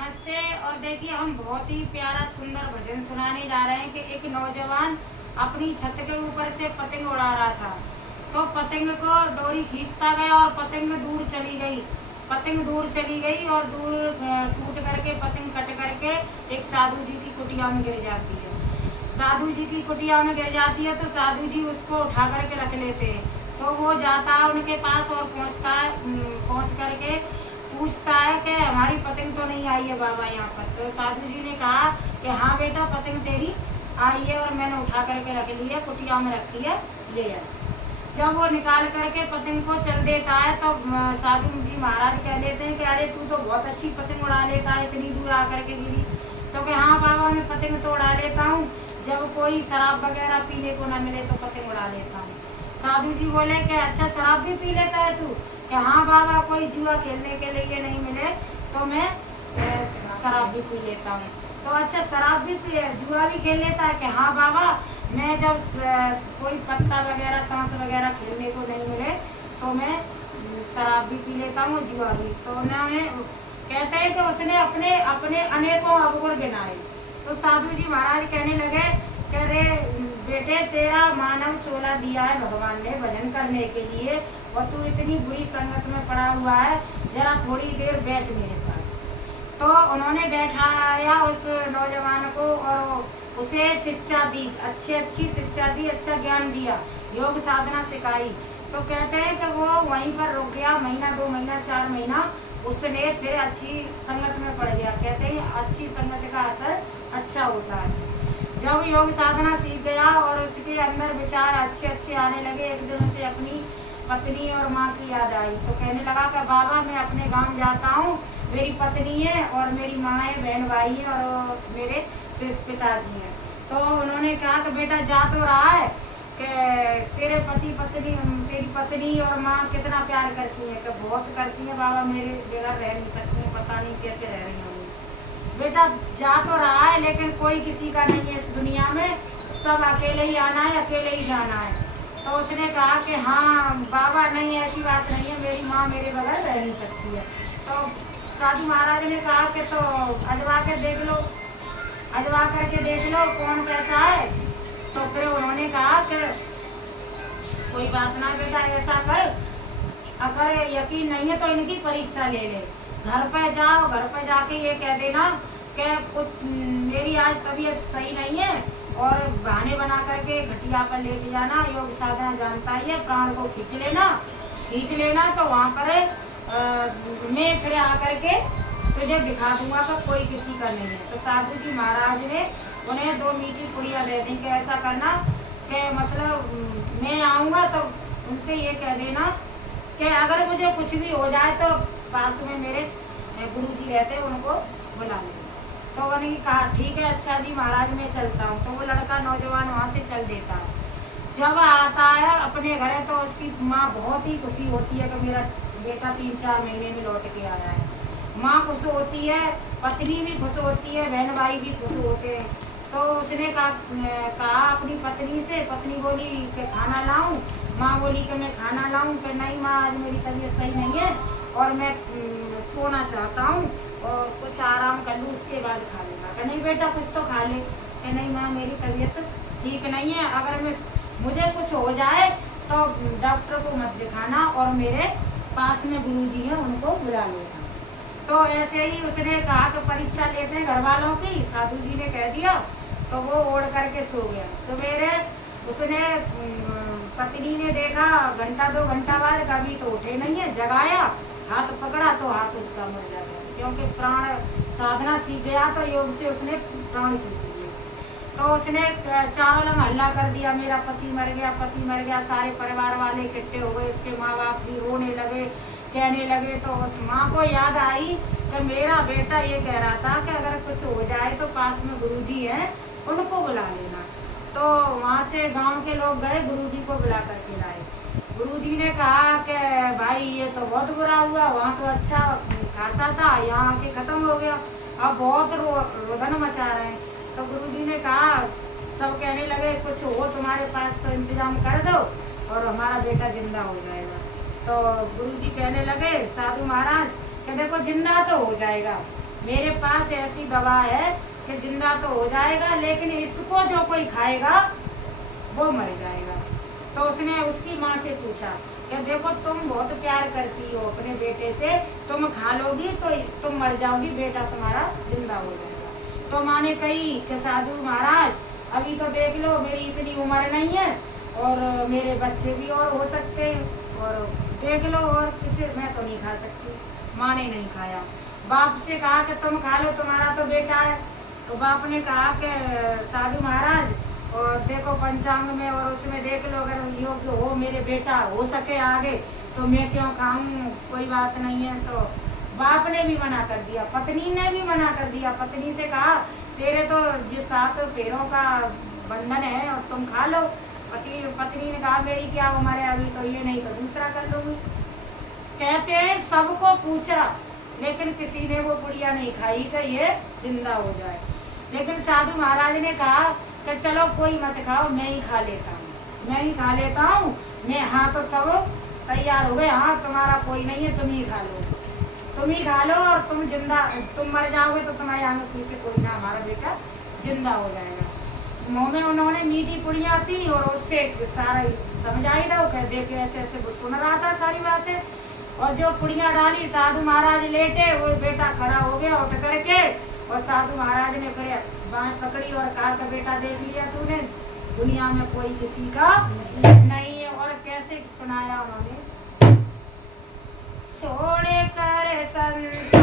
नमस्ते। और देखिए हम बहुत ही प्यारा सुंदर भजन सुनाने जा रहे हैं कि एक नौजवान अपनी छत के ऊपर से पतंग उड़ा रहा था। तो पतंग को डोरी खींचता गया और पतंग दूर चली गई। पतंग दूर चली गई और दूर टूट करके पतंग कट करके एक साधु जी की कुटिया में गिर जाती है। साधु जी की कुटिया में गिर जाती है तो साधु जी उसको उठा करके रख लेते हैं। तो वो जाता है उनके पास और पहुँच करके पूछता है कि हमारी पतंग तो नहीं आई है बाबा यहाँ पर। तो साधु जी ने कहा कि हाँ बेटा, पतंग तेरी आई है और मैंने उठा करके रख ली है, कुटिया में रखी है, ले आ। जब वो निकाल करके पतंग को चल देता है तो साधु जी महाराज कह देते हैं कि अरे तू तो बहुत अच्छी पतंग उड़ा लेता है, इतनी दूर आकर के गिरी। तो कि हाँ बाबा, मैं पतंग तो उड़ा लेता हूँ, जब कोई शराब वगैरह पीने को न मिले तो पतंग उड़ा लेता हूँ। साधु जी बोले कि अच्छा, शराब भी पी लेता है तू? कि हाँ बाबा, कोई जुआ खेलने के लिए नहीं मिले तो मैं शराब भी पी लेता हूँ। तो अच्छा, शराब भी जुआ भी खेल लेता है? कि हाँ बाबा, मैं जब कोई पत्ता वगैरह ताश वगैरह खेलने को नहीं मिले तो मैं शराब भी पी लेता हूँ, जुआ भी। तो उन्होंने कहते हैं कि उसने अपने अपने अनेकों अवगुण गिनाए। तो साधु जी महाराज कहने लगे कि अरे बेटे, तेरा मानव चोला दिया है भगवान ने भजन करने के लिए और तू इतनी बुरी संगत में पड़ा हुआ है, जरा थोड़ी देर बैठ मेरे पास। तो उन्होंने बैठाया उस नौजवान को और उसे शिक्षा दी, अच्छी शिक्षा दी, अच्छा ज्ञान दिया, योग साधना सिखाई। तो कहते हैं कि वो वहीं पर रुक गया, महीना 2 महीना 4 महीना उसने फिर अच्छी संगत में पड़ गया। कहते हैं अच्छी संगत का असर अच्छा होता है। जब योग साधना सीख गया और उसके अंदर विचार अच्छे आने लगे, एक दिन उसे अपनी पत्नी और माँ की याद आई। तो कहने लगा कि बाबा, मैं अपने गांव जाता हूँ, मेरी पत्नी है और मेरी माँ है, बहन भाई है और मेरे पिताजी हैं। तो उन्होंने कहा कि बेटा, जा तो रहा है कि तेरी पत्नी और माँ कितना प्यार करती हैं? कि बहुत करती हैं बाबा, मेरे बगैर रह नहीं सकती हैं, पता नहीं कैसे रह रही होंगी। बेटा, जा तो रहा है लेकिन कोई किसी का नहीं है इस दुनिया में, सब अकेले ही आना है, अकेले ही जाना है। तो उसने कहा कि हाँ बाबा, नहीं ऐसी बात नहीं है, मेरी माँ मेरे बगैर रह नहीं सकती है। तो साधु महाराज ने कहा कि तो अजवा के देख लो, अजवा करके देख लो कौन कैसा है। तो फिर उन्होंने कहा कि कोई बात ना बेटा, ऐसा कर, अगर यकीन नहीं है तो इनकी परीक्षा ले ले। घर पे जाओ, घर पे जाके ये कह देना कि कुछ मेरी आज तबीयत सही नहीं है और बहाने बना करके घटिया पर लेट जाना, योग साधना जानता ही है, प्राण को खींच लेना तो वहाँ पर मैं फिर आकर के तुझे दिखा दूंगा कि कोई किसी का नहीं है। तो साधु जी महाराज ने उन्हें 2 मीठी पुड़िया दे दी कि ऐसा करना कि मतलब मैं आऊँगा तो उनसे ये कह देना कि अगर मुझे कुछ भी हो जाए तो पास में मेरे गुरु जी रहते हैं, उनको बुला लेना। तो उन्होंने कहा ठीक है, अच्छा जी महाराज, मैं चलता हूँ। तो वो लड़का नौजवान वहाँ से चल देता है। जब आता है अपने घर तो उसकी माँ बहुत ही खुशी होती है कि मेरा बेटा 3-4 महीने में लौट के आया है। माँ खुश होती है, पत्नी भी खुश होती है, बहन भाई भी खुश होते हैं। तो उसने कहा अपनी पत्नी से, पत्नी बोली कि खाना लाऊं? माँ बोली कि मैं खाना लाऊं? कि नहीं माँ, आज मेरी तबीयत सही नहीं है और मैं सोना चाहता हूँ और कुछ आराम कर लूँ, उसके बाद खा लूँगा। कि नहीं बेटा, कुछ तो खा ले। कि नहीं माँ, मेरी तबीयत ठीक नहीं है, अगर मुझे कुछ हो जाए तो डॉक्टर को मत दिखाना और मेरे पास में गुरुजी हैं, उनको बुला लेना। तो ऐसे ही उसने कहा कि परीक्षा लेते हैं घर वालों की, साधु जी ने कह दिया। तो वो ओढ़ करके सो गया। सवेरे उसने पत्नी ने देखा, घंटा 2 घंटा बाद कभी तो उठे नहीं है, जगाया, हाथ पकड़ा तो हाथ उसका मर जाता, क्योंकि प्राण साधना सीख गया तो योग से उसने प्राण खींच लिए। तो उसने चारों लंग हल्ला कर दिया, मेरा पति मर गया, पति मर गया। सारे परिवार वाले इकट्ठे हो गए, उसके माँ बाप भी रोने लगे, कहने लगे। तो उस माँ को याद आई कि मेरा बेटा ये कह रहा था कि अगर कुछ हो जाए तो पास में गुरुजी हैं, उनको बुला लेना। तो वहाँ से गांव के लोग गए, गुरुजी को बुला करके लाए। गुरुजी ने कहा कि भाई ये तो बहुत बुरा हुआ, वहाँ तो अच्छा खासा था, यहाँ आके ख़त्म हो गया, अब बहुत रोदन मचा रहे हैं। तो गुरुजी ने कहा, सब कहने लगे कुछ हो तुम्हारे पास तो इंतजाम कर दो और हमारा बेटा जिंदा हो जाएगा। तो गुरुजी कहने लगे साधु महाराज कि देखो जिंदा तो हो जाएगा, मेरे पास ऐसी दवा है कि जिंदा तो हो जाएगा, लेकिन इसको जो कोई खाएगा वो मर जाएगा। तो उसने उसकी माँ से पूछा कि देखो तुम बहुत प्यार करती हो अपने बेटे से, तुम खा लोगी तो तुम मर जाओगी, बेटा तुम्हारा जिंदा हो जाएगा। तो माँ ने कही कि साधु महाराज अभी तो देख लो मेरी इतनी उम्र नहीं है और मेरे बच्चे भी और हो सकते हैं, और देख लो और किसी मैं तो नहीं खा सकती। माँ ने नहीं खाया। बाप से कहा कि तुम खा लो तुम्हारा तो बेटा है। तो बाप ने कहा कि साधु महाराज और देखो पंचांग में और उसमें देख लो अगर योग्य हो मेरे बेटा हो सके आगे तो मैं क्यों खाऊं, कोई बात नहीं है। तो बाप ने भी मना कर दिया, पत्नी ने भी मना कर दिया। पत्नी से कहा तेरे तो ये 7 पैरों का बंधन है और तुम खा लो। पत्नी ने कहा मेरी क्या उम्र है अभी, तो ये नहीं तो दूसरा कर लूंगी। कहते हैं सबको पूछा लेकिन किसी ने वो पुड़िया नहीं खाई कि ये जिंदा हो जाए। लेकिन साधु महाराज ने कहा कि चलो कोई मत खाओ, मैं ही खा लेता हूँ, मैं ही खा लेता हूँ। मैं हाँ तो सब तैयार हो गए, हाँ तुम्हारा कोई नहीं है, तुम ही खा लो, तुम ही खा लो और तुम मर जाओगे तो तुम्हारे आगे पीछे कोई ना, हमारा बेटा जिंदा हो जाएगा। मुँह में उन्होंने मीठी पुड़िया थी और उससे सारा समझाई था। वो कह दे के ऐसे ऐसे वो सुन रहा था सारी बातें। और जो पुड़िया डाली साधु महाराज लेटे, वो बेटा खड़ा हो गया उठ करके, और साधु महाराज ने फिर बाँह पकड़ी और कहा कि बेटा देख लिया तूने, दुनिया में कोई किसी का नहीं है। और कैसे सुनाया उन्होंने, छोड़ कर संसार